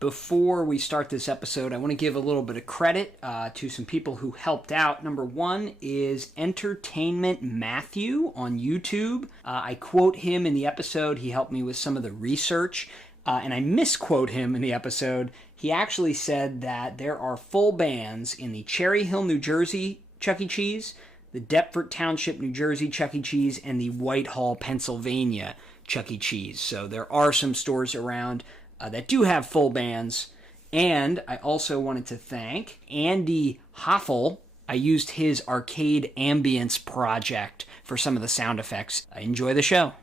Before we start this episode, I want to give a little bit of credit to some people who helped out. Number one is Entertainment Matthew on YouTube. I quote him in the episode. He helped me with some of the research, and I misquote him in the episode. He actually said that there are full bands in the Cherry Hill, New Jersey Chuck E. Cheese, the Deptford Township, New Jersey Chuck E. Cheese, and the Whitehall, Pennsylvania Chuck E. Cheese. So there are some stores around that do have full bands. And I also wanted to thank Andy Hoffel. I used his arcade ambience project for some of the sound effects. Enjoy the show.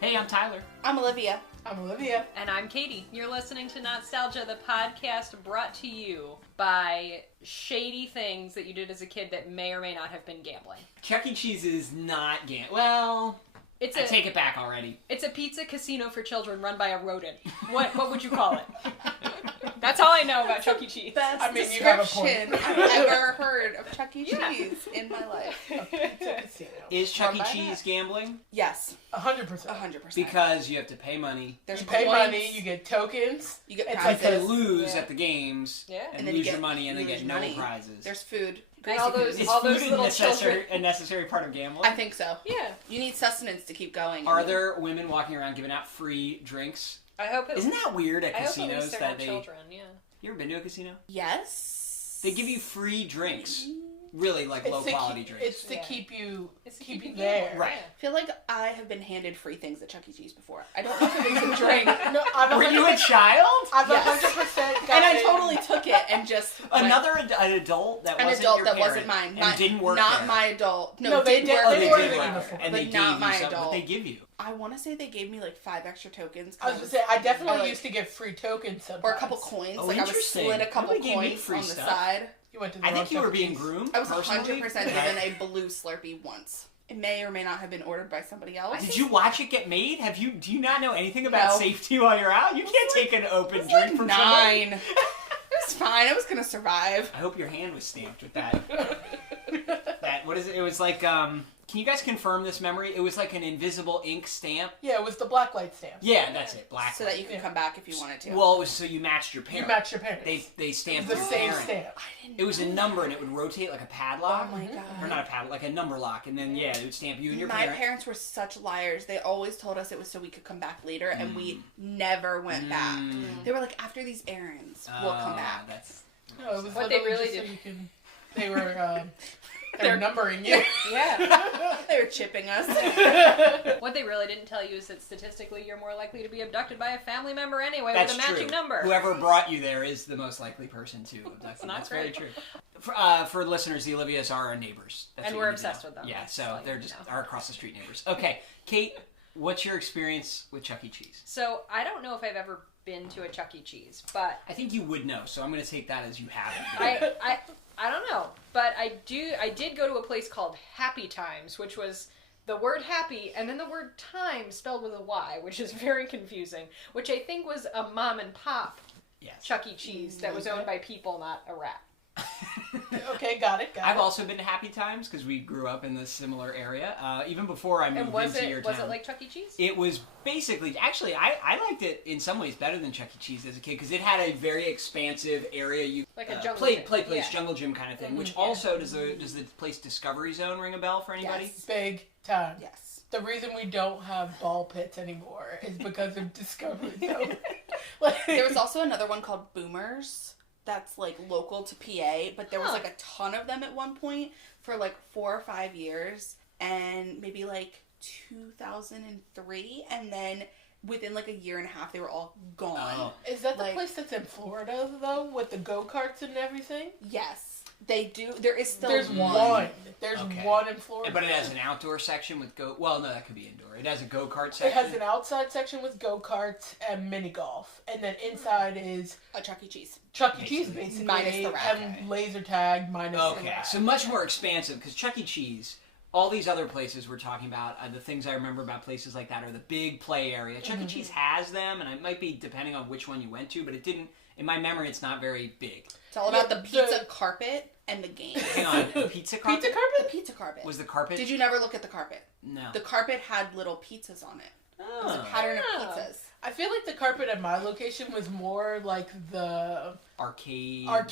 Hey, I'm Tyler. I'm Olivia. I'm Olivia. And I'm Katie. You're listening to Not-Stalgia, the podcast brought to you by shady things that you did as a kid that may or may not have been gambling. Chuck E. Cheese is not gambling. Well, I take it back already. It's a pizza casino for children run by a rodent. What would you call it? That's all I know about Chuck E. Cheese. Best description I've ever heard of Chuck E. Cheese in my life. Is Chuck E. Cheese gambling? Yes. 100%. 100%. Because you have to pay money. There's you pay points. money, you get tokens. You get it's prizes. Like you lose at the games, and then lose you your money, and then get no prizes. There's food. And all those Is food little children. a necessary part of gambling? I think so. Yeah. You need sustenance to keep going. Are there women walking around giving out free drinks? I hope it Isn't that weird at I casinos hope it that they... children, yeah. You ever been to a casino? Yes. They give you free drinks. Really, like, low-quality drinks. It's to keep you there. there. Right. I feel like I have been handed free things at Chuck E. Cheese before. I don't know if it was a drink. No, Were you a child? I've Yes. 100% And I totally took it and just An adult that wasn't adult your that parent wasn't mine. and didn't work Not there. my adult. No, they did. work They there. were did living work before. there. And But they gave not you my something. adult. What they give you? I want to say they gave me like 5 extra tokens. I was going to say, I definitely like- used to get free tokens sometimes. Or a couple coins. Oh, like I was interesting. slid a couple Nobody gave me coins free on the stuff. side. You went to the I wrong think you were Chuck E. being Cheese. groomed. I was personally. 100% given a blue Slurpee once. It may or may not have been ordered by somebody else. Did you watch it get made? Do you not know anything about No. safety while you're out? You can't take an open It drink was from like somebody. 9. It was fine. I was gonna survive. I hope your hand was stamped with that. What is it? It was like, can you guys confirm this memory? It was like an invisible ink stamp. Yeah, it was the black light stamp. Yeah, that's it. Black. So that you could come back if you wanted to. Well, it was so you matched your You parent. match your parents. They stamped the your same parent. stamp. I didn't It was a know number that. and it would rotate like a padlock. Oh my god. Or not a padlock, like a number lock. And then, it would stamp you and your My parent. parents were such liars. They always told us it was so we could come back later, and we never went back. They were like, after these errands, we'll come back. That's... No, it was What they literally really just did. so you can... They were... They're numbering you. Yeah. They were chipping us. What they really didn't tell you is that statistically you're more likely to be abducted by a family member anyway That's with a matching true. number. Whoever brought you there is the most likely person to abduct you. Not That's great. very true. For listeners, the Olivias are our neighbors. That's And what we're you need to obsessed know. with them. Yeah, Just so like, they're you just know. our across the street neighbors. Okay, Kate, what's your experience with Chuck E. Cheese? So I don't know if I've ever been to a Chuck E. Cheese, but I think you would know, so I'm going to take that as you haven't. I don't know, but I did go to a place called Happy Times, which was the word happy and then the word time spelled with a Y, which is very confusing, which I think was a mom and pop Yes. Chuck E. Cheese that was owned by people, not a rat. Okay, got it. I've also been to Happy Times because we grew up in this similar area. Even before I moved And was into your town. it like Chuck E. Cheese? It was basically, actually, I liked it in some ways better than Chuck E. Cheese as a kid because it had a very expansive area. You Like a jungle play gym. place, Yeah. jungle gym kind of thing. Which Yeah. also does the place Discovery Zone ring a bell for anybody? Yes. Big time. Yes. The reason we don't have ball pits anymore is because of Discovery Zone. There was also another one called Boomers that's like local to PA, but there was like a ton of them at one point for like 4 or 5 years, and maybe like 2003, and then within like a year and a half they were all gone. Oh. Is that the Like- place that's in Florida, though, with the go-karts and everything? Yes. They do. There is still There's one. one. There's Okay. one in Florida. But it has an outdoor section with well, no, that could be indoor. It has a go-kart section. It has an outside section with go-karts and mini golf. And then inside is A Chuck E. Cheese. Chuck E. Cheese, basically. Minus the rat and guy. laser tag minus the Okay, rat. so much more expansive because Chuck E. Cheese, all these other places we're talking about, the things I remember about places like that are the big play area. Chuck E. Cheese has them, and it might be depending on which one you went to, but it didn't. In my memory, it's not very big. It's all about the pizza carpet and the games. Hang on, the pizza carpet? Pizza carpet? The pizza carpet. Was the carpet? Did you never look at the carpet? No. The carpet had little pizzas on it. It was a pattern of pizzas. I feel like the carpet at my location was more like the arcadey, like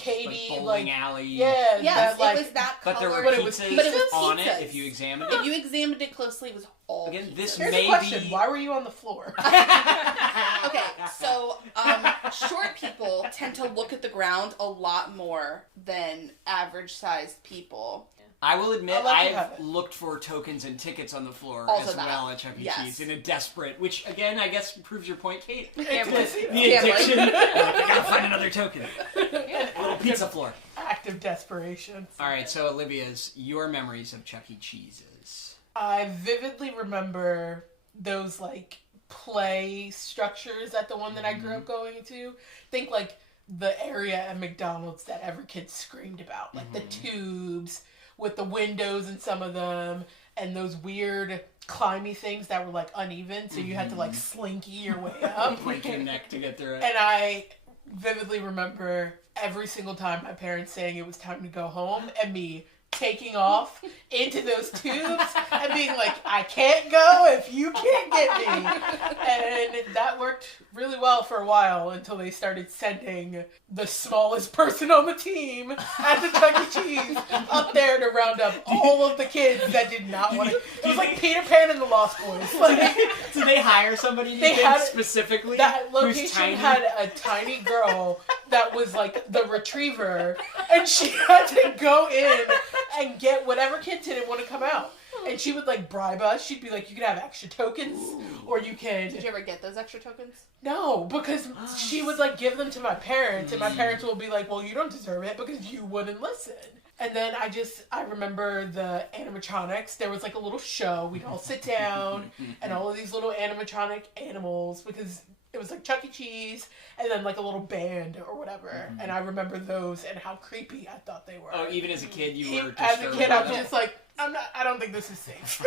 bowling alley. Yeah, yes, that, it was that color. But there were But pizzas, it was on pizzas. it if you examined it. If you examined it closely, it was all Again, pizzas. this Here's maybe... a question. Why were you on the floor? Okay, so short people tend to look at the ground a lot more than average-sized people. I will admit, I'll let you have I've it. look for tokens and tickets on the floor Also as that. well at Chuck E. Yes. Cheese in a desperate, which again, I guess proves your point, Kate. The Gambling. addiction. I gotta find another token. Little pizza floor. Act of desperation. All right, so Olivia's, your memories of Chuck E. Cheese's. I vividly remember those like play structures at the one that I grew up going to. Think like the area at McDonald's that every kid screamed about, like the tubes with the windows in some of them, and those weird climby things that were like uneven, so you had to like slinky your way up. Break your neck to get through it. And I vividly remember every single time my parents saying it was time to go home, and me taking off into those tubes and being like, I can't go if you can't get me. And that worked really well for a while until they started sending the smallest person on the team at the Chuck E. Cheese up there to round up all of the kids that did not want to. It was like Peter Pan and the Lost Boys. Like, Did they hire somebody They had- specifically? that who's location tiny? had a tiny girl that was like the retriever, and she had to go in and get whatever kid didn't want to come out. And she would like bribe us. She'd be like, you can have extra tokens, or you can... Did you ever get those extra tokens? No, because she would like give them to my parents, and my parents will be like, well, you don't deserve it because you wouldn't listen. And then I remember the animatronics. There was like a little show. We'd all sit down, and all of these little animatronic animals, because it was like Chuck E. Cheese, and then like a little band or whatever. And I remember those and how creepy I thought they were. Oh, even as a kid, you were As a disturbed kid, by I was that? just like, I don't think this is safe.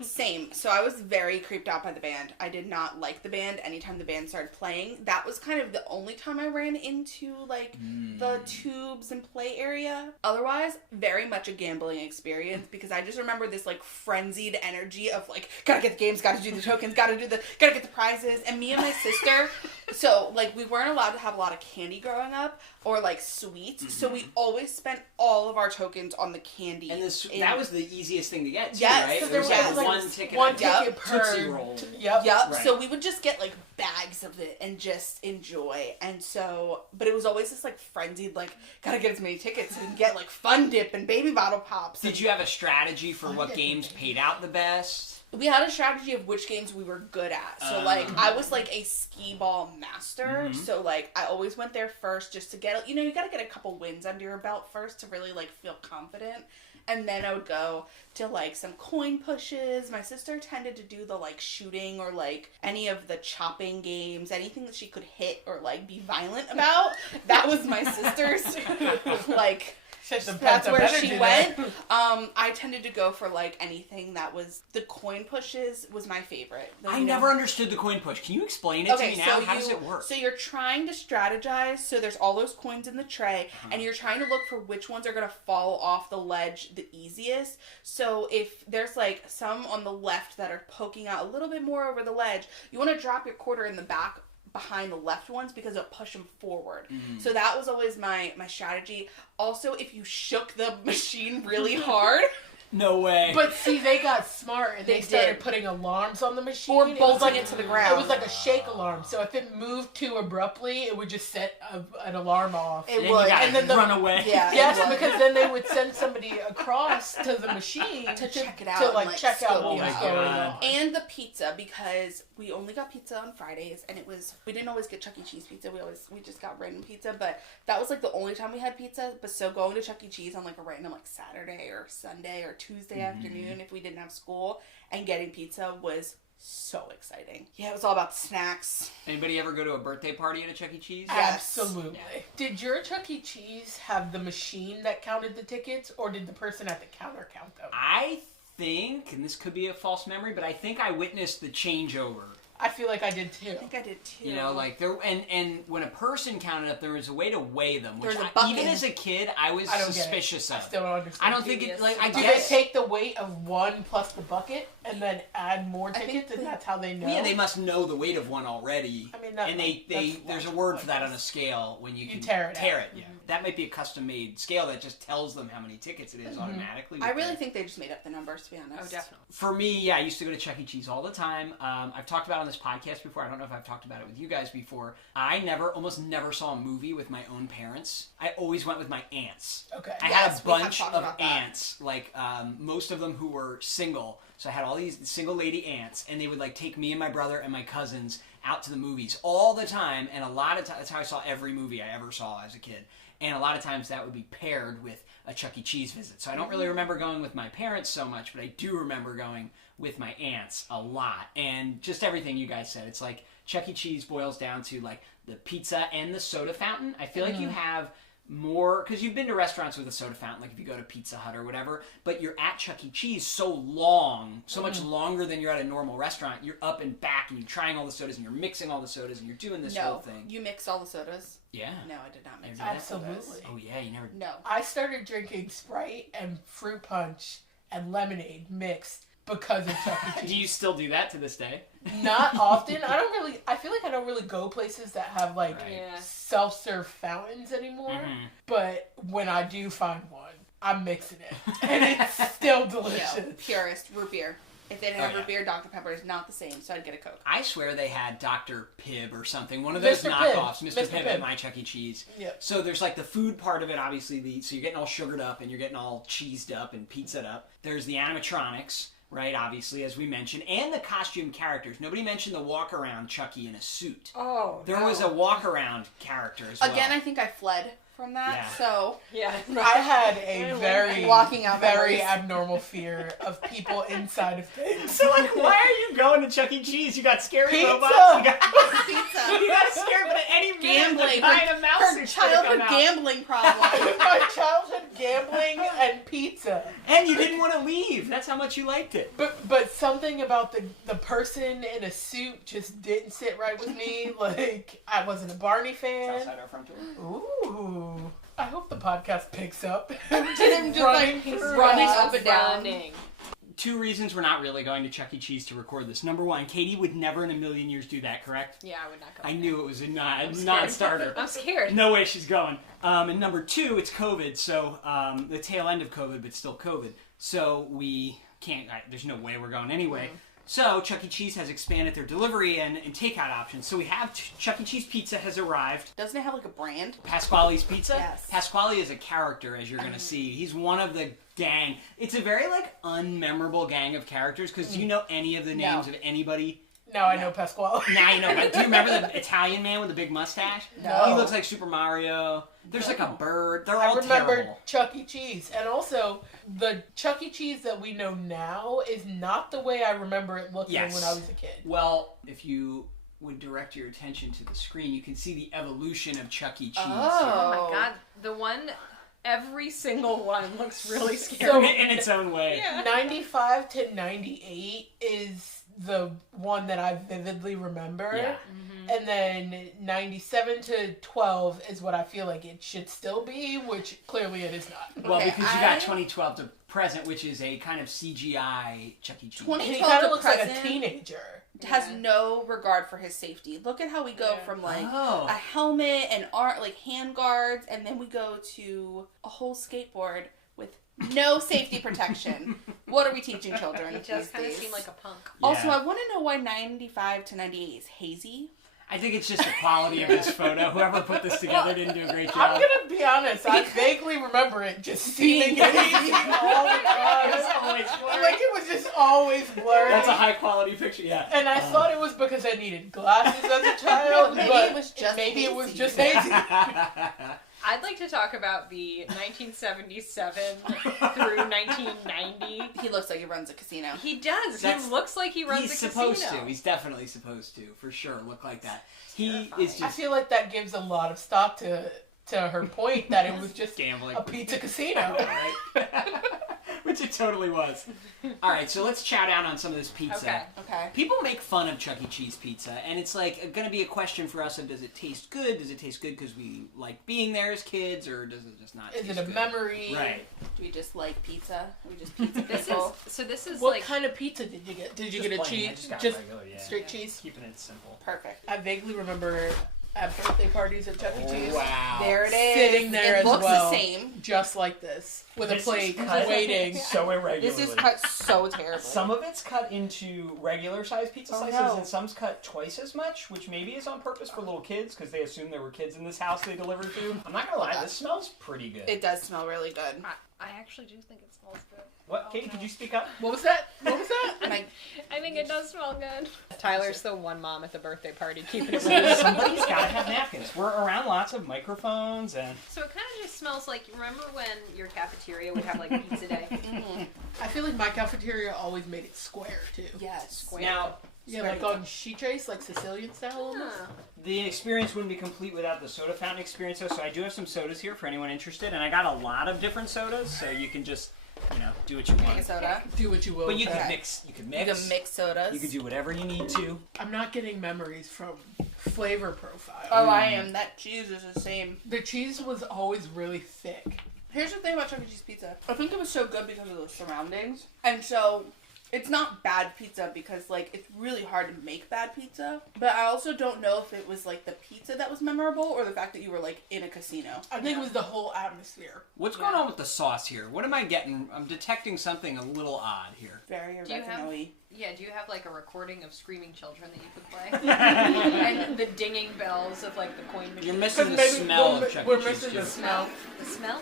Same. So I was very creeped out by the band. I did not like the band anytime the band started playing. That was kind of the only time I ran into, like, the tubes and play area. Otherwise, very much a gambling experience because I just remember this, like, frenzied energy of, like, gotta get the games, gotta do the tokens, gotta get the prizes. And me and my sister, so, like, we weren't allowed to have a lot of candy growing up or, like, sweets. So we always spent all of our tokens on the candy. And that was the easiest thing to get, too, Yes, right? so It there was was, like like, one ticket. One a ticket Tootsie per... Roll. Yep. Yep. Right. So we would just get like bags of it and just enjoy. And so, but it was always this like frenzied, like, gotta get as many tickets so we can get like Fun Dip and Baby Bottle Pops. Did you have a strategy for what games paid out the best? We had a strategy of which games we were good at. So like I was like a skee ball master. So like I always went there first just to get, you gotta get a couple wins under your belt first to really like feel confident. And then I would go to, like, some coin pushes. My sister tended to do the, like, shooting or, like, any of the chopping games. Anything that she could hit or, like, be violent about. That was my sister's, like... That's where she went. I tended to go for like anything that was the coin pushes was my favorite. I never understood the coin push. Can you explain it to me now? How does it work? So you're trying to strategize. So there's all those coins in the tray, and you're trying to look for which ones are going to fall off the ledge the easiest. So if there's like some on the left that are poking out a little bit more over the ledge, you want to drop your quarter in the back behind the left ones because it'll push them forward. So that was always my strategy. Also, if you shook the machine really hard... No way. But see, they got smart and they started did. putting alarms on the machine. Or It was bolting like, it to the ground. It was like a shake alarm. So if it moved too abruptly, it would just set an alarm off. It then would. you gotta And then the- run away. Yeah. Yes, it would. because then they would send somebody across to the machine To check it out to and, like like, check out scope what it was out. going God. on. And the pizza, because we only got pizza on Fridays, and we didn't always get Chuck E. Cheese pizza. We just got random pizza, but that was like the only time we had pizza. But so going to Chuck E. Cheese on like a random like Saturday or Sunday or Tuesday afternoon if we didn't have school and getting pizza was so exciting. Yeah, it was all about snacks. Anybody ever go to a birthday party at a Chuck E. Cheese? Yes. Absolutely. Did your Chuck E. Cheese have the machine that counted the tickets, or did the person at the counter count them? I think, and this could be a false memory, but I think I witnessed the changeover. I feel like I did too. I think I did too. You know, like there, and when a person counted up, there was a way to weigh them. Which There was a bucket. even as a kid, I was I don't suspicious get it. of. I still don't understand. I don't think it. Like I Do guess they take the weight of one plus the bucket and then add more I think tickets, and that's how they know? Yeah, they must know the weight of one already. I mean, and that's there's a logical, word I for that on a guess. scale when you can tear it out. Yeah, that might be a custom made scale that just tells them how many tickets it is automatically. I really think they just made up the numbers, to be honest. Oh, definitely. For me, yeah, I used to go to Chuck E. Cheese all the time. I've talked about it on this podcast before. I don't know if I've talked about it with you guys before. I almost never saw a movie with my own parents. I always went with my aunts. Okay. I Yes, had a we have bunch talked of about that. aunts, like most of them who were single. So I had all these single lady aunts, and they would like take me and my brother and my cousins out to the movies all the time. And a lot of times, that's how I saw every movie I ever saw as a kid. And a lot of times that would be paired with a Chuck E. Cheese visit. So I don't really remember going with my parents so much, but I do remember going with my aunts a lot. And just everything you guys said. It's like Chuck E. Cheese boils down to like the pizza and the soda fountain. I feel like you have more, because you've been to restaurants with a soda fountain, like if you go to Pizza Hut or whatever, but you're at Chuck E. Cheese so long, so much longer than you're at a normal restaurant. You're up and back, and you're trying all the sodas, and you're mixing all the sodas, and you're doing this whole No, thing. you mixed all the sodas. Yeah. No, I did not mix Never all did the sodas. Absolutely. Oh yeah, you never. No. I started drinking Sprite and fruit punch and lemonade mixed because of Chuck E. Cheese. Do you still do that to this day? Not often. I feel like I don't really go places that have like Right. Yeah. self-serve fountains anymore. Mhm. But when I do find one, I'm mixing it. And it's still delicious. No. Purist root beer. If they didn't Oh, have yeah. root beer, Dr. Pepper is not the same, so I'd get a Coke. I swear they had Dr. Pibb or something. One of those Mr. knockoffs. Pibb. Mr. Mr. Pibb Pibb. at my Chuck E. Cheese. Yep. So there's like the food part of it, obviously. So you're getting all sugared up and you're getting all cheesed up and pizza'd up. There's the animatronics, right, obviously, as we mentioned. And the costume characters. Nobody mentioned the walk-around Chucky in a suit. Oh, There was a walk-around character as well. Again, I think I fled from that, Yeah. so... Yeah. I had a very, Walking out very memories. abnormal fear of people inside of things. So, like, why are you going to Chuck E. Cheese? You got scary Pizza! robots? You got, Pizza. you got scared, but at any minute, Gambling. the kind of mouse Her is gonna come childhood out. gambling problem. My childhood gambling and pizza. And you didn't want to leave. That's how much you liked it. But something about the person in a suit just didn't sit right with me. Like, I wasn't a Barney fan. Outside our front door. Ooh. I hope the podcast picks up. Him just like through running us. up and down. Running. 2 reasons we're not really going to Chuck E. Cheese to record this. Number 1, Katie would never in a million years do that, correct? Yeah, I would not go. I there. knew it was a scared. non-starter. I'm scared. No way she's going. And number 2, it's COVID, so the tail end of COVID, but still COVID. So we can't, there's no way we're going anyway. So Chuck E. Cheese has expanded their delivery and takeout options. So we have Chuck E. Cheese Pizza has arrived. Doesn't it have like a brand? Pasquale's Pizza? Yes. Pasquale is a character, as you're going to see. He's one of the gang. It's a very, like, unmemorable gang of characters, because do you know any of the names of anybody? Now I know Pasquale. Now you know. But do you remember the Italian man with the big mustache? No. He looks like Super Mario. There's like a bird. They're I all remember terrible. Chuck E. Cheese. And also, the Chuck E. Cheese that we know now is not the way I remember it looking Yes. when I was a kid. Well, if you would direct your attention to the screen, you can see the evolution of Chuck E. Cheese. Oh. Oh my god, the one, every single one looks really So- scary. In its own way. Yeah. 95 to 98 is the one that I vividly remember. Yeah. And then 97 to 12 is what I feel like it should still be, which clearly it is not. Well, Okay, because you got 2012 to present, which is a kind of CGI Chuck E. Cheese. 20 And he 12 kind to of looks like a present. teenager. Has no regard for his safety. Look at how we go Yeah. from like Oh. a helmet and like hand guards, and then we go to a whole skateboard with no safety protection. What are we teaching children He these just kind of days? seemed like a punk. Also, Yeah. I want to know why 95 to 98 is hazy. I think it's just the quality of this photo. Whoever put this together didn't do a great I'm job. gonna be honest, I vaguely remember it just seeming hazy all the It was time. always blurry. Like it was just always blurry. That's a high quality picture, yeah. And I thought it was because I needed glasses as a child. Maybe but it was just maybe it was hazy. just hazy. I'd like to talk about the 1977 through 1990. He looks like he runs a casino. He does. That's- He looks like he runs He's a supposed casino. to. He's definitely supposed to, for sure, look like that. He terrifying. is I just feel like that gives a lot of stock to her point that it was just gambling. a pizza casino. Right? Which it totally was. All right, so let's chow down on some of this pizza. Okay. People make fun of Chuck E. Cheese pizza, and it's like going to be a question for us of does it taste good? Does it taste good because we like being there as kids, or does it just not taste good? Is it a memory? Right. Do we just like pizza? Are we just pizza This people? is What like kind of pizza did you get? Did you Just get a plain. I cheese? just got Just regular, yeah. straight cheese? Keeping it simple. Perfect. I vaguely remember at birthday parties at Chuck E. Cheese. Wow. There it is. Sitting there it as looks well. the same. Just like this. With This a is plate, cut waiting. so irregularly. This is cut so terribly. Some of it's cut into regular sized pizza Oh, slices, no. and some's cut twice as much, which maybe is on purpose for little kids because they assume there were kids in this house they delivered to. I'm not gonna lie, this smells pretty good. It does smell really good. I actually do think it smells good. What, Katie? Could you speak up? What was that? What was that? Like, I think it does smell good. Tyler's the one mom at the birthday party keeping it Somebody's gotta have napkins. We're around lots of microphones and. So it kind of just smells like, remember when your cafeteria would have like pizza day? I feel like my cafeteria always made it square, too. yes. Square. Now, Yeah, like on sheet trays, like Sicilian style almost. Huh. the experience wouldn't be complete without the soda fountain experience, though, so I do have some sodas here for anyone interested, and I got a lot of different sodas, so you can just, do what you Make a want. soda. Do what you will. But you with can that. mix. You can You mix. can mix sodas. You can do whatever you need to. I'm not getting memories from flavor profile. Oh, I am. That cheese is the same. The cheese was always really thick. Here's the thing about Chuck E. Cheese pizza. I think it was so good because of the surroundings. And so, it's not bad pizza because, like, it's really hard to make bad pizza. But I also don't know if it was, like, the pizza that was memorable or the fact that you were, like, in a casino. I think it was the whole atmosphere. What's going on with the sauce here? What am I getting? I'm detecting something a little odd here. Very Do you have- oregano-y. Yeah, do you have like a recording of screaming children that you could play? And the dinging bells of like the coin machine? You're missing the Maybe smell we're, of Chuck E. we're Cheese, missing too. the smell. The smell?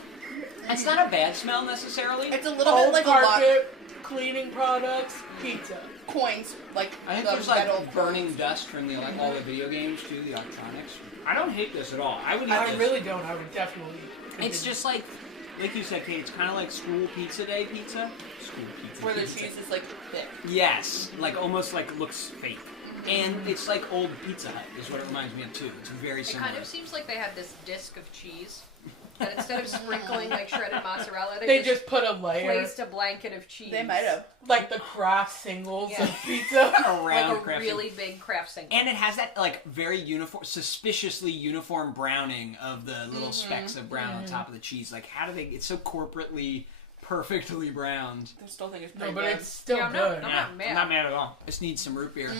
It's not a bad smell necessarily. It's a little Old bit like a lot carpet, cleaning products, pizza. coins. Like, I think the there's like metal burning coins. dust from the all the video games too, the electronics. I don't hate this at all. I would eat I this. really don't. I would definitely. It's just like you said, Kate. It's kind of like school pizza day pizza. School pizza. Where the pizza. cheese is, like, thick. Yes, like almost like looks fake. And it's like old Pizza Hut is what it reminds me of too. It's very It similar. kind of seems like they had this disc of cheese. And instead of sprinkling like shredded mozzarella, They just put a layer, placed a blanket of cheese. They might have. like the Kraft singles Yeah. of pizza. Around Like a Kraft really big craft single. And it has that like very uniform, suspiciously uniform browning of the little specks of brown on top of the cheese. Like how do they? It's so corporately, perfectly browned. I still think it's No, pretty but good. it's still Yeah, I'm good. not- Yeah, mad. I'm not mad at all. Just need some root beer.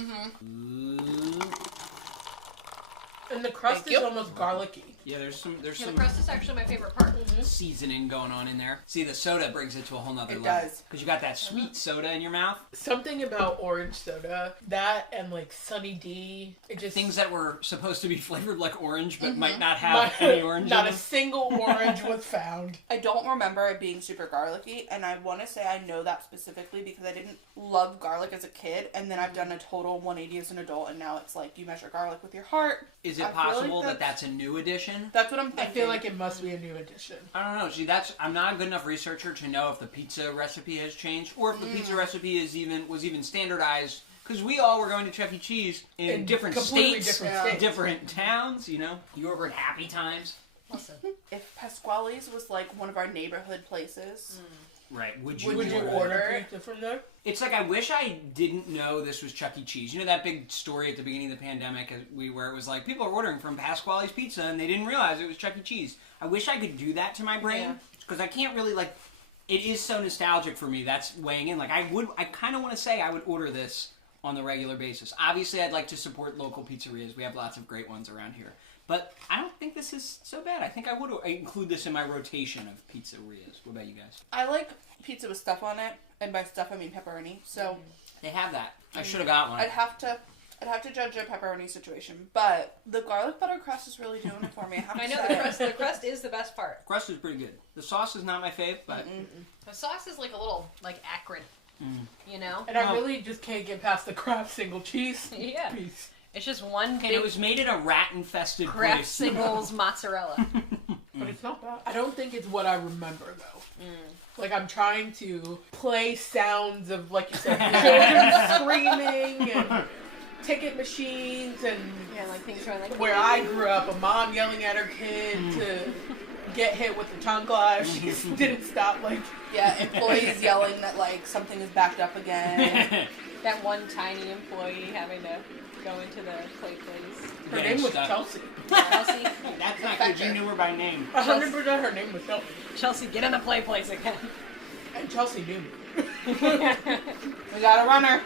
And the crust Thank is you. almost garlicky. Yeah, there's Yeah, the some crust is actually my favorite part. seasoning going on in there. See, the soda brings it to a whole nother It level. does. Because you got that sweet soda in your mouth. Something about orange soda, that and like Sunny D, it just Things that were supposed to be flavored like orange, but might not My- have any orange not in a them. single orange was found. I don't remember it being super garlicky, and I want to say I know that specifically because I didn't love garlic as a kid, and then I've done a total 180 as an adult, and now it's like you measure garlic with your heart. Is I it feel like possible that that's- that's a new addition? That's what I'm I thinking. feel like it must be a new addition. I don't know. See, I'm not a good enough researcher to know if the pizza recipe has changed or if the pizza recipe was even standardized. Because we all were going to Chuck E. Cheese in different completely states, different Yeah. states. different towns. You know, you were over at Happy Times, Listen, if Pasquale's was like one of our neighborhood places, right? Would Would you order pizza from there? It's like I wish I didn't know this was Chuck E. Cheese. You know that big story at the beginning of the pandemic where it was like people are ordering from Pasquale's Pizza and they didn't realize it was Chuck E. Cheese. I wish I could do that to my brain because I can't really like. It is so nostalgic for me. That's weighing in. Like I kind of want to say I would order this on the regular basis. Obviously, I'd like to support local pizzerias. We have lots of great ones around here. But I don't think this is so bad. I think I would include this in my rotation of pizzerias. What about you guys? I like pizza with stuff on it, and by stuff I mean pepperoni. So They have that. I should have got one. I'd have to judge a pepperoni situation, but the garlic butter crust is really doing it for me. I have to I know say. the crust is the best part. Crust is pretty good. The sauce is not my fave, but The sauce is like a little like acrid, you know. And I really just can't get past the Kraft single cheese Yeah. piece. It's just one and big it was made in a rat-infested Kraft place. singles mozzarella. But it's not bad. I don't think it's what I remember though. Like I'm trying to play sounds of, like you said, children screaming and ticket machines and Yeah, like things going like where I grew up, a mom yelling at her kid to get hit with the chancla. She didn't stop, like... Yeah, employees yelling that, like, something is backed up again. That one tiny employee having to go into the play place. Her name was Chelsea. Chelsea, That's not good. You knew her by name. 100% her name was Chelsea. Chelsea, get in the play place again. And Chelsea knew me. We got a runner.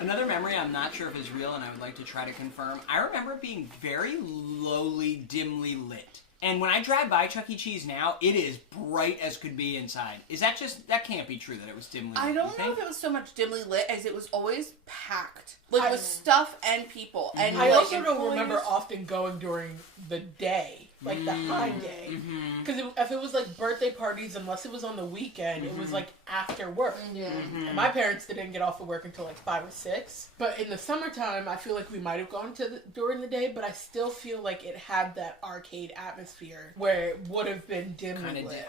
Another memory I'm not sure if is real, and I would like to try to confirm. I remember it being very lowly, dimly lit. And when I drive by Chuck E. Cheese now, it is bright as could be inside. Is that just... That can't be true that it was dimly lit. I don't know if it was so much dimly lit as it was always packed. Like, with stuff and people. And I like, also don't remember often going during the day. Like the high day. Because if it was like birthday parties, unless it was on the weekend, it was like after work. And my parents didn't get off of work until like 5 or 6. But in the summertime, I feel like we might have gone during the day, but I still feel like it had that arcade atmosphere where it would have been dimly lit.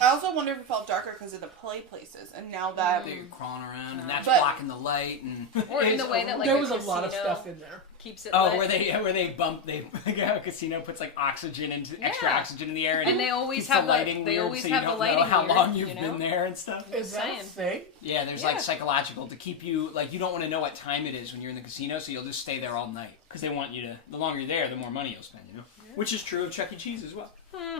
I also wonder if it felt darker because of the play places. And now that... They're crawling around, and that's But- blocking the light. And Or in the way that, like, there a was a lot of casino stuff in there. keeps it Oh, lit. where they bump, a casino puts like oxygen into extra Yeah. oxygen in the air, And they always keeps have the lighting they weird, always so have you the don't lighting know how weird, long you've you know? been there and stuff. Is that a thing? Yeah, there's like psychological to keep you like you don't want to know what time it is when you're in the casino, so you'll just stay there all night because they want you to. The longer you're there, the more money you'll spend. You know, which is true of Chuck E. Cheese as well.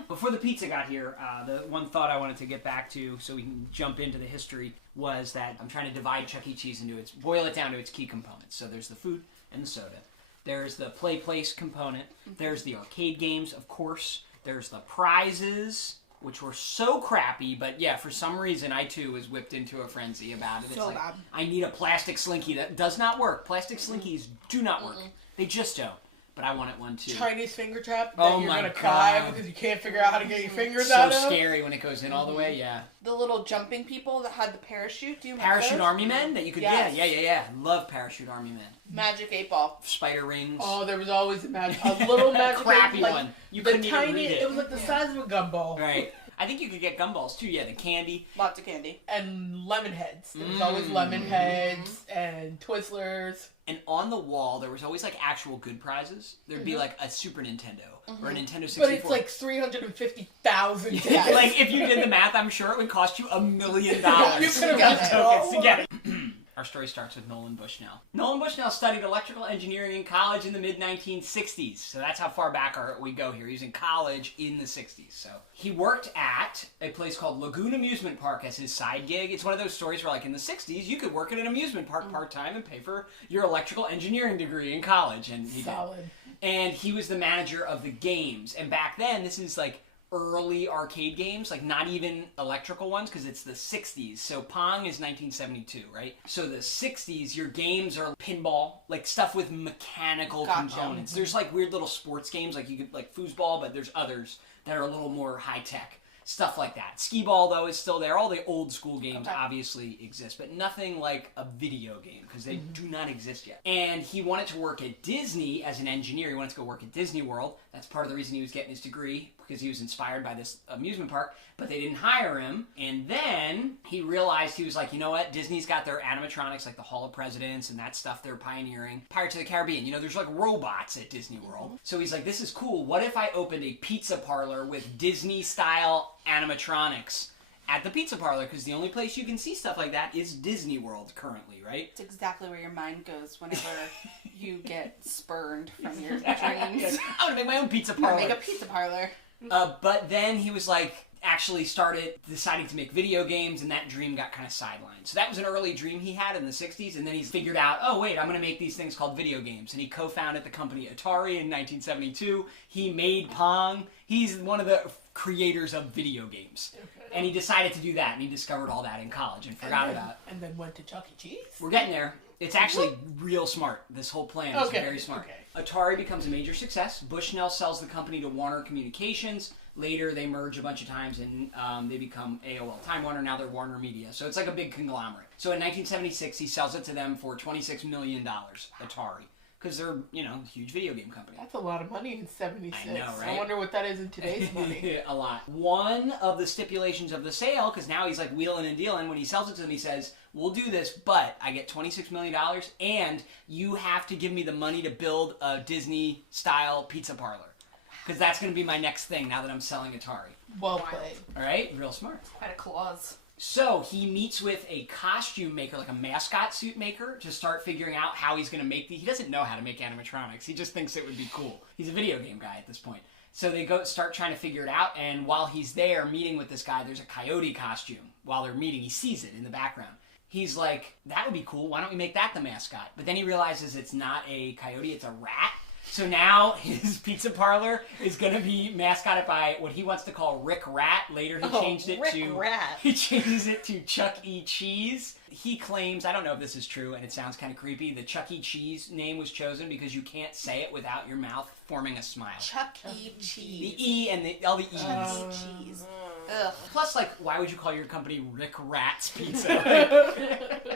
Before the pizza got here, the one thought I wanted to get back to, so we can jump into the history, was that I'm trying to divide Chuck E. Cheese into boil it down to its key components. So there's the food and the soda. There's the play place component. There's the arcade games, of course. There's the prizes, which were so crappy, but yeah, for some reason I too was whipped into a frenzy about it. It's So like, bad. I need a plastic slinky that does not work. Plastic slinkies do not work. They just don't. But I wanted one too. Chinese finger trap that Oh you're my gonna cry God. because you can't figure out how to get your fingers So out of. scary when it goes in all the way, yeah. The little jumping people that had the parachute. Do you remember Parachute those? Army Men that you could, Yes. yeah. Love Parachute Army Men. Magic 8 Ball. Spider rings. Oh, there was always a little magic Crappy like, one. You the couldn't even tiny. read It was like the size of a gumball. Right. I think you could get gumballs too. Yeah, the candy. Lots of candy. And lemon heads. There was always lemon heads and Twizzlers. And on the wall, there was always like actual good prizes. There'd be like a Super Nintendo or a Nintendo 64. But it's like 350,000. Like if you did the math, I'm sure it would cost you $1 million. You could've got that. tokens to get it. Our story starts with Nolan Bushnell. Nolan Bushnell studied electrical engineering in college in the mid-1960s. So that's how far back we go here. He was in college in the 60s. So he worked at a place called Lagoon Amusement Park as his side gig. It's one of those stories where like in the 60s, you could work at an amusement park part-time and pay for your electrical engineering degree in college. And he Solid. did. And he was the manager of the games. And back then, this is like early arcade games, like not even electrical ones, because it's the 60s. So Pong is 1972, right? So the 60s, your games are pinball, like stuff with mechanical components. There's like weird little sports games, like you could like foosball, but there's others that are a little more high tech. Stuff like that. Skee-ball, though, is still there. All the old school games obviously exist, but nothing like a video game, because they do not exist yet. And he wanted to work at Disney as an engineer. He wanted to go work at Disney World. That's part of the reason he was getting his degree, because he was inspired by this amusement park, but they didn't hire him. And then he realized, he was like, you know what? Disney's got their animatronics, like the Hall of Presidents and that stuff they're pioneering. Pirates of the Caribbean, you know, there's like robots at Disney World. So he's like, this is cool. What if I opened a pizza parlor with Disney-style animatronics at the pizza parlor? Because the only place you can see stuff like that is Disney World currently, right? It's exactly where your mind goes whenever you get spurned from your dreams. I want to make my own pizza parlor. Make a pizza parlor. But then he was like, actually started deciding to make video games, and that dream got kind of sidelined. So that was an early dream he had in the 60s, and then he's figured out, oh wait, I'm going to make these things called video games. And he co-founded the company Atari in 1972. He made Pong. He's one of the creators of video games. Okay. And he decided to do that, and he discovered all that in college and forgot about it. And then went to Chuck E. Cheese? We're getting there. It's actually real smart. This whole plan is very smart. Okay. Atari becomes a major success. Bushnell sells the company to Warner Communications. Later, they merge a bunch of times, and they become AOL Time Warner. Now they're Warner Media. So it's like a big conglomerate. So in 1976, he sells it to them for $26 million, Atari. Because they're, you know, a huge video game company. That's a lot of money in 76. I know, right? I wonder what that is in today's money. A lot. One of the stipulations of the sale, because now he's like wheeling and dealing, when he sells it to them, he says, we'll do this, but I get $26 million, and you have to give me the money to build a Disney-style pizza parlor. because that's going to be my next thing now that I'm selling Atari. Well played. All right, real smart. Quite a clause. So he meets with a costume maker, like a mascot suit maker, to start figuring out how he's going to make He doesn't know how to make animatronics. He just thinks it would be cool. He's a video game guy at this point. So they start trying to figure it out, and while he's there meeting with this guy, there's a coyote costume. While they're meeting, he sees it in the background. He's like, that would be cool. Why don't we make that the mascot? But then he realizes it's not a coyote, it's a rat. So now his pizza parlor is going to be mascotted by what he wants to call Rick Rat. Later he changed it Rick to Rat. He changes it to Chuck E. Cheese. He claims, I don't know if this is true and it sounds kind of creepy, the Chuck E. Cheese name was chosen because you can't say it without your mouth forming a smile. Chuck E. Cheese. The E and all the E's. Chuck E. Cheese. Ugh. Plus, like, why would you call your company Rick Rat's Pizza?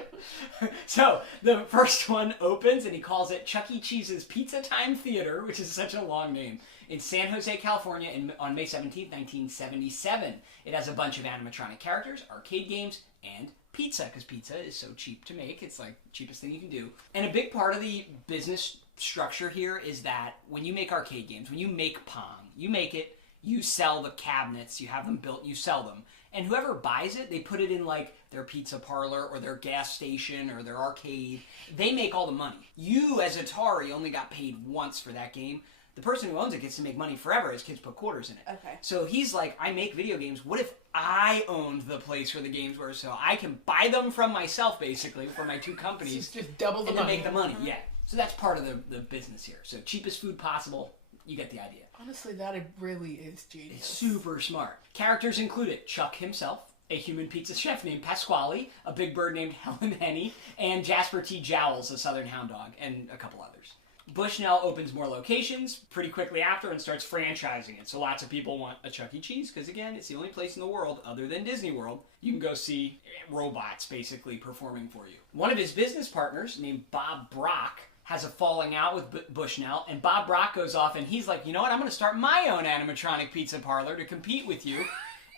So, the first one opens, and he calls it Chuck E. Cheese's Pizza Time Theater, which is such a long name, in San Jose, California, on May 17th, 1977. It has a bunch of animatronic characters, arcade games, and pizza, because pizza is so cheap to make. It's, like, the cheapest thing you can do. And a big part of the business structure here is that when you make arcade games, when you make Pong, you make it, you sell the cabinets, you have them built, you sell them. And whoever buys it, they put it in like their pizza parlor or their gas station or their arcade. They make all the money. You, as Atari, only got paid once for that game. The person who owns it gets to make money forever as kids put quarters in it. Okay. So he's like, I make video games. What if I owned the place where the games were so I can buy them from myself, basically, for my two companies. Just double the and money. make the money, yeah. So that's part of the business here. So cheapest food possible. You get the idea. Honestly, that it really is genius. It's super smart. Characters included Chuck himself, a human pizza chef named Pasquale, a big bird named Helen Henny, and Jasper T. Jowls, a southern hound dog, and a couple others. Bushnell opens more locations pretty quickly after and starts franchising it. So lots of people want a Chuck E. Cheese because, again, it's the only place in the world, other than Disney World, you can go see robots basically performing for you. One of his business partners, named Bob Brock, has a falling out with Bushnell, and Bob Brock goes off and he's like, you know what, I'm going to start my own animatronic pizza parlor to compete with you.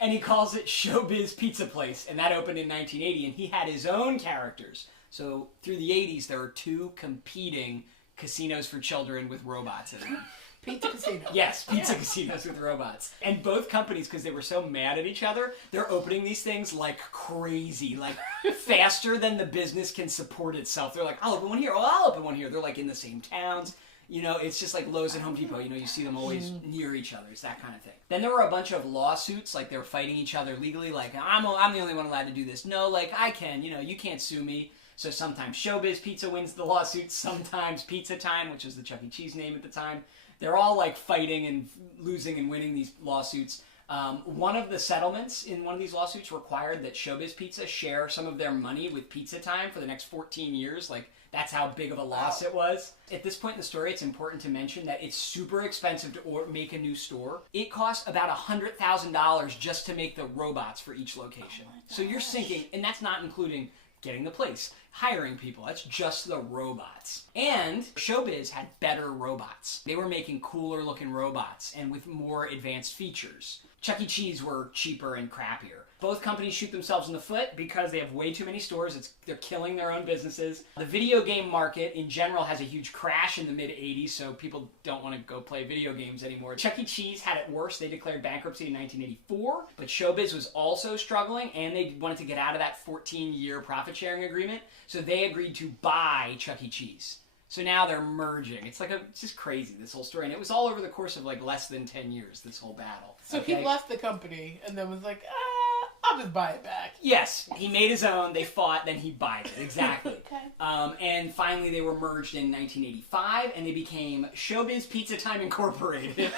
And he calls it Showbiz Pizza Place, and that opened in 1980, and he had his own characters. So through the 80s, there were two competing casinos for children with robots in them. Pizza Casino. Yes, pizza casinos with robots. And both companies, because they were so mad at each other, they're opening these things like crazy, like faster than the business can support itself. They're like, I'll open one here, oh, I'll open one here. They're like in the same towns. You know, it's just like Lowe's and Home Depot. You know, you see them always near each other. It's that kind of thing. Then there were a bunch of lawsuits, like they were fighting each other legally, like, I'm the only one allowed to do this. No, like, I can, you know, you can't sue me. So sometimes Showbiz Pizza wins the lawsuit, sometimes Pizza Time, which was the Chuck E. Cheese name at the time. They're all like fighting and losing and winning these lawsuits. One of the settlements in one of these lawsuits required that Showbiz Pizza share some of their money with Pizza Time for the next 14 years. Like, that's how big of a loss it was. At this point in the story, it's important to mention that it's super expensive to make a new store. It costs about $100,000 just to make the robots for each location. So you're sinking, and that's not including getting the place, hiring people. That's just the robots. And Showbiz had better robots. They were making cooler looking robots and with more advanced features. Chuck E. Cheese were cheaper and crappier. Both companies shoot themselves in the foot because they have way too many stores. They're killing their own businesses. The video game market in general has a huge crash in the mid-'80s, so people don't want to go play video games anymore. Chuck E. Cheese had it worse. They declared bankruptcy in 1984, but Showbiz was also struggling, and they wanted to get out of that 14-year profit-sharing agreement, so they agreed to buy Chuck E. Cheese. So now they're merging. It's just crazy, this whole story. And it was all over the course of like less than 10 years, this whole battle. So he left the company and then was like, I'll just buy it back. Yes, he made his own, they fought, then he buys it, exactly. Okay. And finally they were merged in 1985, and they became Showbiz Pizza Time Incorporated.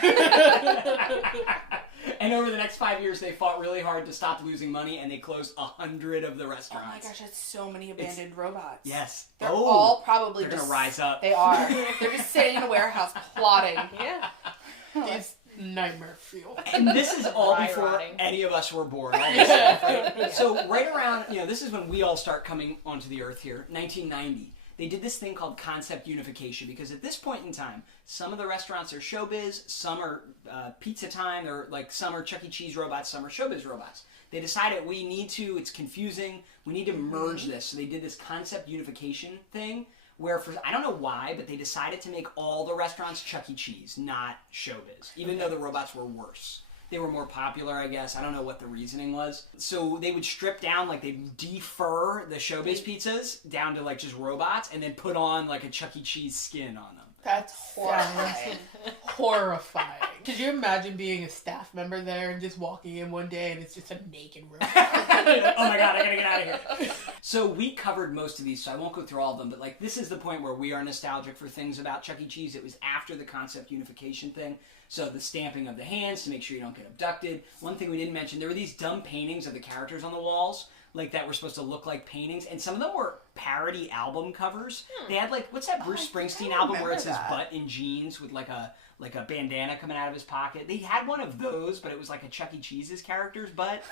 And over the next 5 years, they fought really hard to stop losing money, and they closed 100 of the restaurants. Oh my gosh, that's so many abandoned robots. Yes. They're all probably they're just... going to rise up. They are. They're just sitting in a warehouse plotting. Yeah. It's nightmare fuel. And this is all Dry before rotting. any of us were born. All this stuff, right? So right around, this is when we all start coming onto the earth here, 1990. They did this thing called concept unification because at this point in time, some of the restaurants are Showbiz, some are Pizza Time, or like some are Chuck E. Cheese robots, some are Showbiz robots. They decided it's confusing, we need to merge this. So they did this concept unification thing where for I don't know why, but they decided to make all the restaurants Chuck E. Cheese, not Showbiz, even though the robots were worse. They were more popular, I guess. I don't know what the reasoning was. So they would strip down, like they'd defer the Showbiz pizzas down to like just robots and then put on like a Chuck E. Cheese skin on them. That's horrifying. Horrifying. Could you imagine being a staff member there and just walking in one day and it's just a naked room? Oh my god, I gotta get out of here. So we covered most of these, so I won't go through all of them, but like this is the point where we are nostalgic for things about Chuck E. Cheese. It was after the concept unification thing. So the stamping of the hands to make sure you don't get abducted. One thing we didn't mention, there were these dumb paintings of the characters on the walls, like that were supposed to look like paintings, and some of them were parody album covers. They had like, what's that Bruce Springsteen album where it's his butt in jeans with like a bandana coming out of his pocket? They had one of those, but it was like a Chuck E. Cheese's character's butt.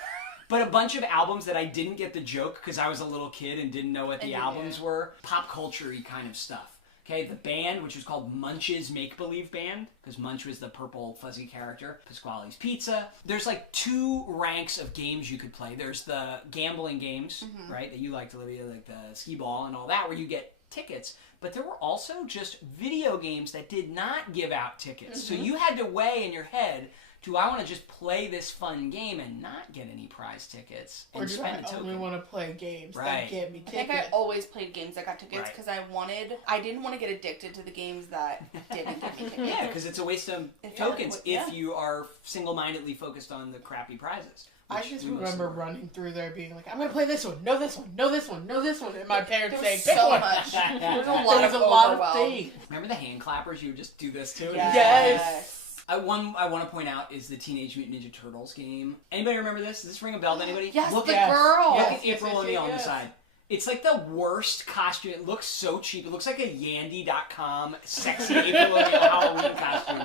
But a bunch of albums that I didn't get the joke because I was a little kid and didn't know what the albums were. Pop culture-y kind of stuff. Okay, the band, which was called Munch's Make Believe Band, because Munch was the purple fuzzy character. Pasquale's Pizza. There's like 2 ranks of games you could play. There's the gambling games, right, that you liked, Olivia, like the skee ball and all that, where you get tickets. But there were also just video games that did not give out tickets. So you had to weigh in your head, do I want to just play this fun game and not get any prize tickets and or do spend I a only token? want to play games Right. that get me I think tickets? I always played games that got tickets Right. because I didn't want to get addicted to the games that didn't give me tickets. Yeah, because it's a waste of tokens if you are single-mindedly focused on the crappy prizes. I just remember running through there being like, I'm going to play this one, no this one, no this one, no this one. And my parents saying, pick so one. much. There's a lot There's of a lot of overwhelm. things. Remember the hand clappers? You would just do this too? Yes. One I want to point out is the Teenage Mutant Ninja Turtles game. Anybody remember this? Does this ring a bell to anybody? Yes, Look the at girl. Look Yes, at April yes, O'Neil on the yes. side. It's like the worst costume. It looks so cheap. It looks like a Yandy.com sexy April O'Neil Halloween costume.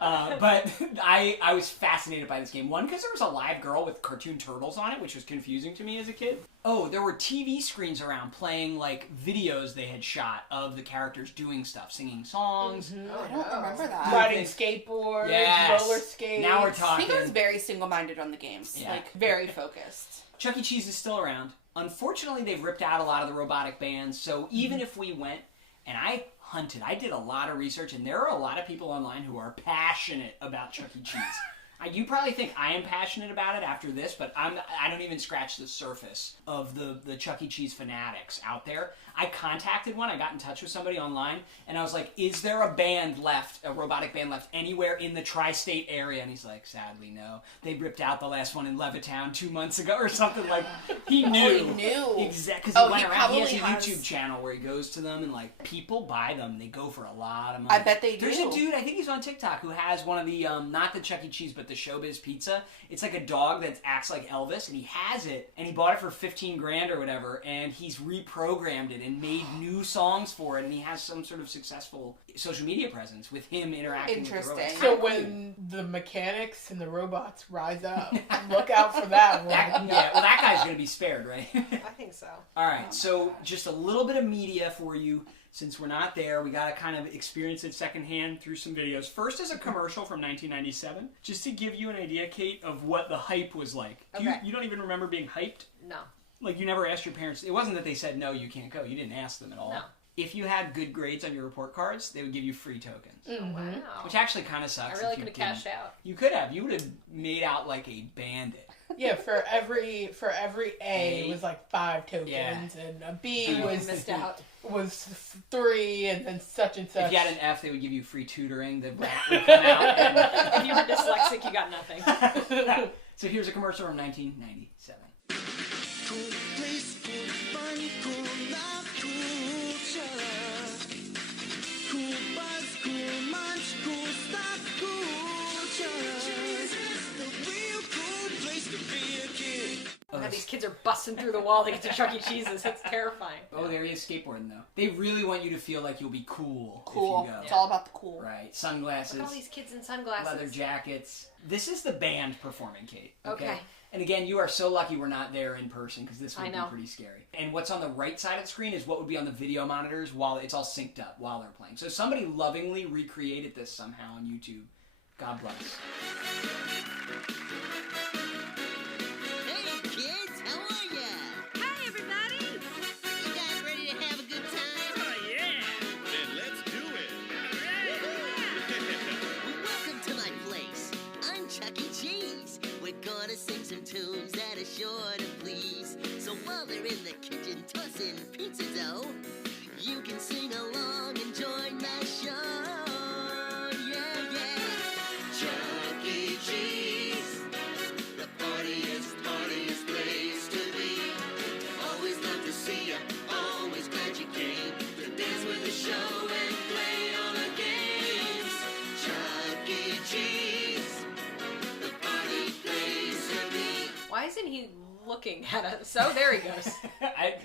But I was fascinated by this game. One, because there was a live girl with cartoon turtles on it, which was confusing to me as a kid. Oh, there were TV screens around playing like videos they had shot of the characters doing stuff, singing songs. I don't remember that. Riding skateboards, Yes. roller skates. Now we're I talking. think I was very single-minded on the games. Yeah. Like, very focused. Chuck E. Cheese is still around. Unfortunately, they've ripped out a lot of the robotic bands, so even if we went, and I hunted, I did a lot of research, and there are a lot of people online who are passionate about Chuck E. Cheese. You probably think I am passionate about it after this, but I don't even scratch the surface of the Chuck E. Cheese fanatics out there. I contacted one, I got in touch with somebody online, and I was like, is there a band left, a robotic band left anywhere in the tri-state area? And he's like, sadly, no. They ripped out the last one in Levittown 2 months ago or something. Like, he knew. Oh, he knew. Exactly. Because he went around, he has a probably YouTube channel where he goes to them, and like, people buy them. They go for a lot of money. I bet they do. There's a dude, I think he's on TikTok, who has one of the, not the Chuck E. Cheese, but the Showbiz Pizza. It's like a dog that acts like Elvis, and he has it, and he bought it for 15 grand or whatever, and he's reprogrammed it and made new songs for it, and he has some sort of successful social media presence with him interacting with the robots. Interesting. So when the mechanics and the robots rise up, look out for that one. Yeah, well, that guy's going to be spared, right? I think so. All right, so just a little bit of media for you. Since we're not there, we got to kind of experience it secondhand through some videos. First is a commercial from 1997, just to give you an idea, Kate, of what the hype was like. Okay. You don't even remember being hyped? No. Like, you never asked your parents. It wasn't that they said, no, you can't go. You didn't ask them at all. No. If you had good grades on your report cards, they would give you free tokens. Wow. Which actually kind of sucks. I really if you could have didn't. cashed out. You could have. You would have made out like a bandit. Yeah, for every A was like 5 tokens, Yeah. and a B You was missed out. 3, and then such and such. If you had an F, they would give you free tutoring. The rat would come out. And... If you were dyslexic, you got nothing. So here's a commercial from 1997. Now these kids are busting through the wall to get to Chuck E. Cheese's. That's terrifying. Oh, there he is skateboarding though. They really want you to feel like you'll be cool. Cool. If you go. It's all about the cool. Right. Sunglasses. Look at all these kids in sunglasses. Leather jackets. This is the band performing, Kate. Okay. And again, you are so lucky we're not there in person because this would I be know. pretty scary. And what's on the right side of the screen is what would be on the video monitors while it's all synced up while they're playing. So somebody lovingly recreated this somehow on YouTube. God bless. Hey kids, how are ya? Hi, everybody! You guys ready to have a good time? Oh, yeah! Chuck E. Cheese. We're gonna sing some tunes that are sure to please. So while they're in the kitchen tossing pizza dough, you can sing along and join the show. Yeah, yeah. Chuck E. Cheese, the partiest place to be. Always love to see ya, always glad you came to dance with the show and play all the games. Chuck E. Cheese, the party place to be. Why isn't he looking at us? Oh, there he goes.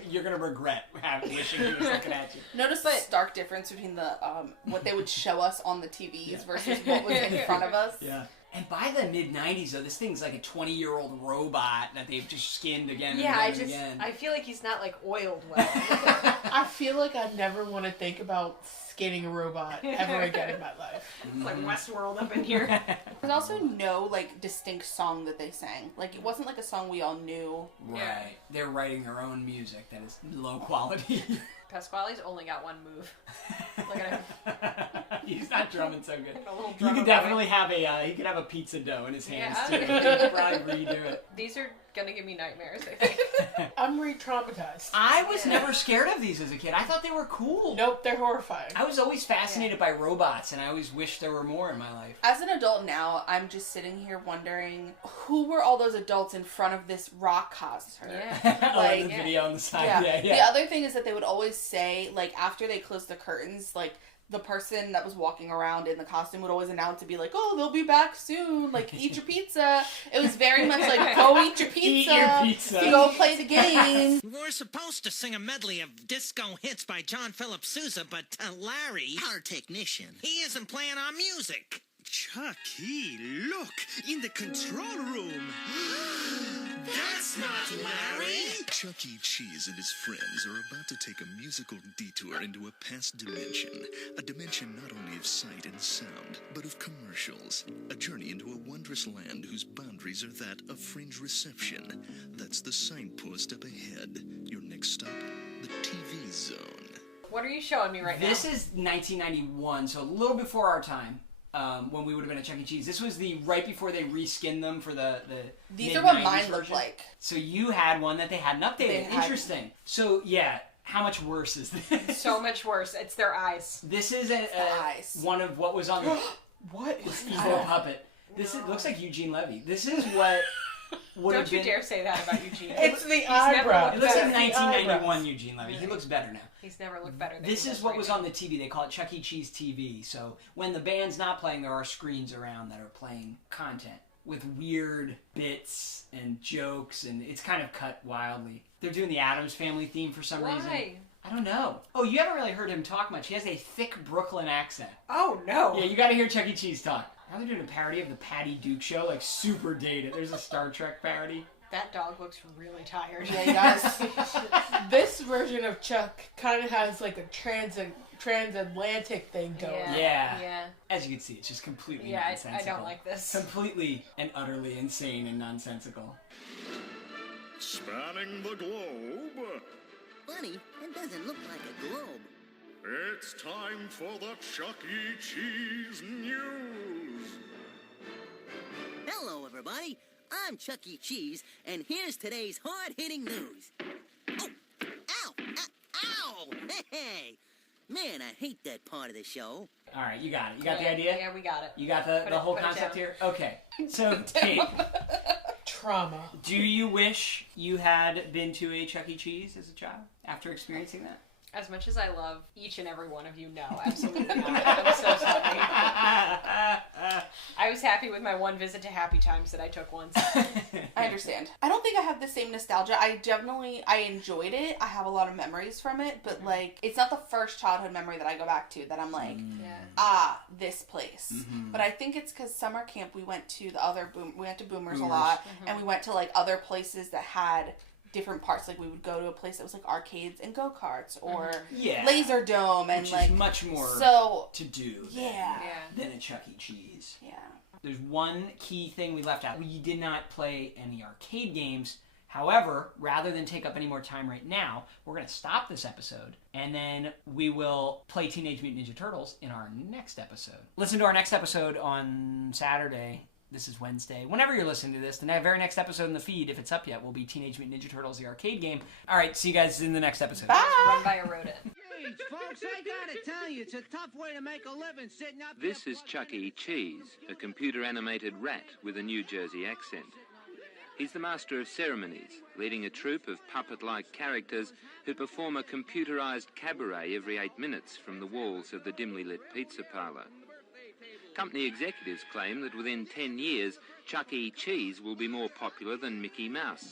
You're gonna regret wishing he was looking at you. Notice the stark difference between the what they would show us on the TVs versus what was in front of us. Yeah. And by the mid-90s, though, this thing's like a 20-year-old robot that they've just skinned again and again and again. I feel like he's not, like, oiled well. I feel like I never want to think about skinning a robot ever again in my life. It's like Westworld up in here. There's also no, like, distinct song that they sang. Like, it wasn't like a song we all knew. Right. Yeah. They're writing their own music that is low quality. Pasquale's only got one move. Look at him. He's not drumming so good. A little He drummer could definitely have he could have a pizza dough in his hands Yeah. too. He could probably redo it. These are gonna give me nightmares, I think. I'm re-traumatized. I was never scared of these as a kid. I thought they were cool. Nope, they're horrifying. I was always fascinated by robots, and I always wished there were more in my life. As an adult now, I'm just sitting here wondering, who were all those adults in front of this rock concert? Yeah. Like the yeah. video on the side. Yeah. Yeah. The other thing is that they would always say, like, after they closed the curtains, like, the person that was walking around in the costume would always announce to be like, oh, they'll be back soon. Like, eat your pizza. It was very much like, go eat your pizza. Eat your pizza. Go play the game. We're supposed to sing a medley of disco hits by John Philip Sousa, but Larry, Our technician. he isn't playing our music. Chucky, look, in the control room. That's not Larry. Chuck E. Cheese and his friends are about to take a musical detour into a past dimension. A dimension not only of sight and sound, but of commercials. A journey into a wondrous land whose boundaries are that of fringe reception. That's the signpost up ahead. Your next stop, the TV zone. What are you showing me right This now? is 1991, so a little before our time. When we would have been at Chuck E. Cheese. This was the right before they reskinned them for the These are what mid-90s mine look version. like. So you had one that they hadn't updated. They had- Interesting. So yeah, how much worse is this? So much worse. It's their eyes. This is eyes. one of what was on the What this is evil puppet. This looks like Eugene Levy. This is what would have Don't you been. dare say that about Eugene. It's the never eyebrow. looked It looks like better. 1991 Eugene Levy. He looks better now. He's never looked better than This he is does what right was now. on the TV. They call it Chuck E. Cheese TV. So when the band's not playing, there are screens around that are playing content with weird bits and jokes, and it's kind of cut wildly. They're doing the Addams Family theme for some reason. Why? I don't know. Oh, you haven't really heard him talk much. He has a thick Brooklyn accent. Oh, no. Yeah, you gotta hear Chuck E. Cheese talk. Now they're doing a parody of the Patty Duke Show, like super dated. There's a Star Trek parody. That dog looks really tired. Yeah, he does. This version of Chuck kind of has like a transatlantic thing going. Yeah. Yeah. As you can see, it's just completely Yeah, I nonsensical. don't like this. Completely and utterly insane and nonsensical. Spanning the globe. Funny, it doesn't look like a globe. It's time for the Chuck E. Cheese News. Hello, everybody. I'm Chuck E. Cheese, and here's today's hard-hitting news. Oh, ow, ow! Hey, man, I hate that part of the show. All right, you got it. You got the Yeah, idea? Yeah, we got it. You got Put the it- whole put it concept down. here? Okay. So, Kate, Trauma. do you wish you had been to a Chuck E. Cheese as a child after experiencing that? As much as I love each and every one of you, no, absolutely not. I'm so sorry. I was happy with my one visit to Happy Times that I took once. I understand. I don't think I have the same nostalgia. I enjoyed it. I have a lot of memories from it, but like, it's not the first childhood memory that I go back to that I'm like, this place. But I think it's because summer camp we went to we went to Boomers a lot, and we went to like other places that had different parts. Like we would go to a place that was like arcades and go-karts or Yeah. Laser Dome and Which like is much more to do yeah. than a Chuck E. Cheese. Yeah. There's one key thing we left out. We did not play any arcade games. However, rather than take up any more time right now, we're going to stop this episode, and then we will play Teenage Mutant Ninja Turtles in our next episode. Listen to our next episode on Saturday, this is Wednesday. Whenever you're listening to this, the very next episode in the feed, if it's up yet, will be Teenage Mutant Ninja Turtles, the arcade game. All right, see you guys in the next episode. Bye! Run by a rodent. Jeez, folks, I gotta tell you, it's a tough way to make a living sitting up This is Chuck E. Cheese, a computer-animated rat with a New Jersey accent. He's the master of ceremonies, leading a troupe of puppet-like characters who perform a computerized cabaret every 8 minutes from the walls of the dimly lit pizza parlor. Company executives claim that within 10 years, Chuck E. Cheese will be more popular than Mickey Mouse.